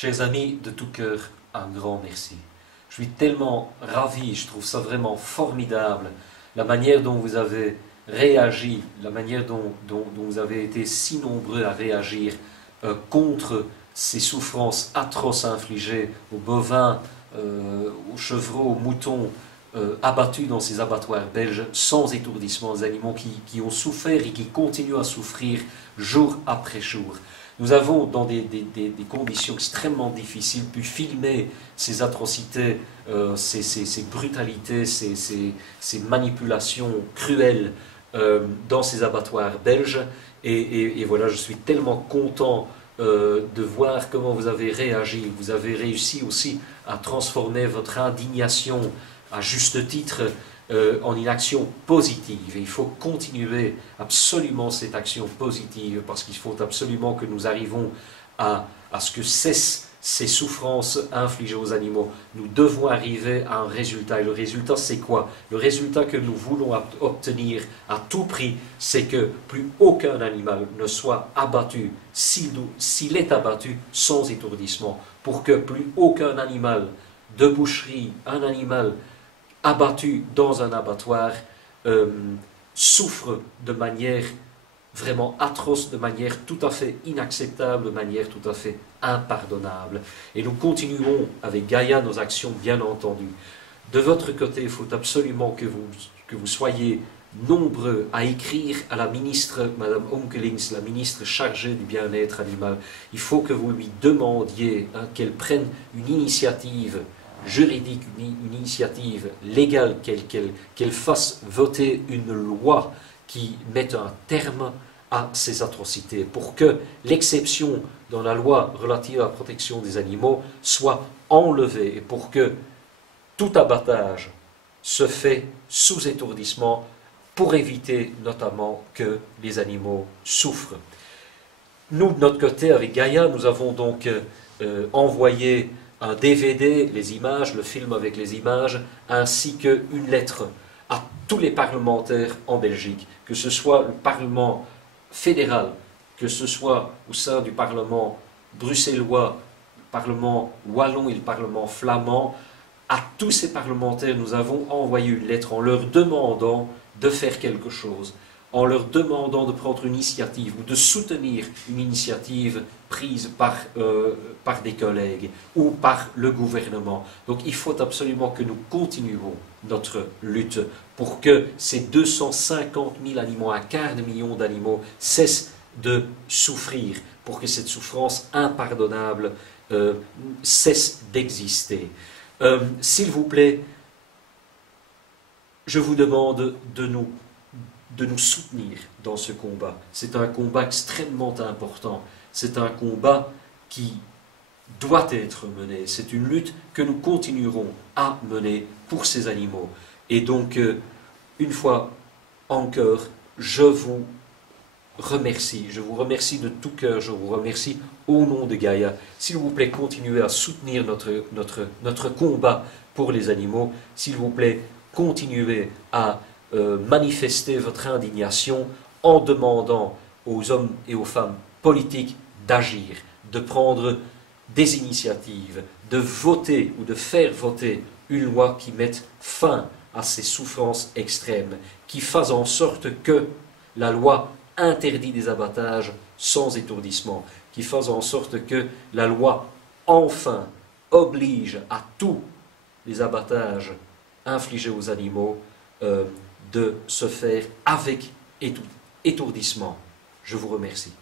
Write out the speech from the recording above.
Chers amis, de tout cœur, un grand merci. Je suis tellement ravi, je trouve ça vraiment formidable, la manière dont vous avez réagi, la manière dont vous avez été si nombreux à réagir contre ces souffrances atroces infligées aux bovins, aux chevreaux, aux moutons, abattus dans ces abattoirs belges sans étourdissement, des animaux qui ont souffert et qui continuent à souffrir jour après jour. Nous avons, dans des conditions extrêmement difficiles, pu filmer ces atrocités, ces brutalités, ces manipulations cruelles dans ces abattoirs belges. Et voilà, je suis tellement content de voir comment vous avez réagi. Vous avez réussi aussi à transformer votre indignation, à juste titre, en une action positive. Et il faut continuer absolument cette action positive parce qu'il faut absolument que nous arrivons à ce que cessent ces souffrances infligées aux animaux. Nous devons arriver à un résultat. Et le résultat, c'est quoi? Le résultat que nous voulons obtenir à tout prix, c'est que plus aucun animal ne soit abattu, s'il est abattu sans étourdissement, pour que plus aucun animal de boucherie, un animal abattu dans un abattoir, souffre de manière vraiment atroce, de manière tout à fait inacceptable, de manière tout à fait impardonnable. Et nous continuerons avec Gaïa nos actions, bien entendu. De votre côté, il faut absolument que vous soyez nombreux à écrire à la ministre, Madame Onkelings, la ministre chargée du bien-être animal. Il faut que vous lui demandiez qu'elle prenne une initiative juridique, une initiative légale, qu'elle fasse voter une loi qui mette un terme à ces atrocités, pour que l'exception dans la loi relative à la protection des animaux soit enlevée et pour que tout abattage se fait sous étourdissement pour éviter notamment que les animaux souffrent. Nous, de notre côté, avec Gaïa, nous avons donc envoyé un DVD, les images, le film avec les images, ainsi qu'une lettre à tous les parlementaires en Belgique, que ce soit le Parlement fédéral, que ce soit au sein du Parlement bruxellois, le Parlement wallon et le Parlement flamand. À tous ces parlementaires, nous avons envoyé une lettre en leur demandant de faire quelque chose, en leur demandant de prendre une initiative ou de soutenir une initiative prise par des collègues ou par le gouvernement. Donc il faut absolument que nous continuions notre lutte pour que ces 250 000 animaux, un quart de million d'animaux, cessent de souffrir, pour que cette souffrance impardonnable cesse d'exister. S'il vous plaît, je vous demande de nous soutenir dans ce combat. C'est un combat extrêmement important. C'est un combat qui doit être mené. C'est une lutte que nous continuerons à mener pour ces animaux. Et donc, une fois encore, je vous remercie. Je vous remercie de tout cœur. Je vous remercie au nom de Gaïa. S'il vous plaît, continuez à soutenir notre combat pour les animaux. S'il vous plaît, continuez à manifester votre indignation en demandant aux hommes et aux femmes politiques d'agir, de prendre des initiatives, de voter ou de faire voter une loi qui mette fin à ces souffrances extrêmes, qui fasse en sorte que la loi interdit des abattages sans étourdissement, qui fasse en sorte que la loi enfin oblige à tous les abattages infligés aux animaux de se faire avec étourdissement. Je vous remercie.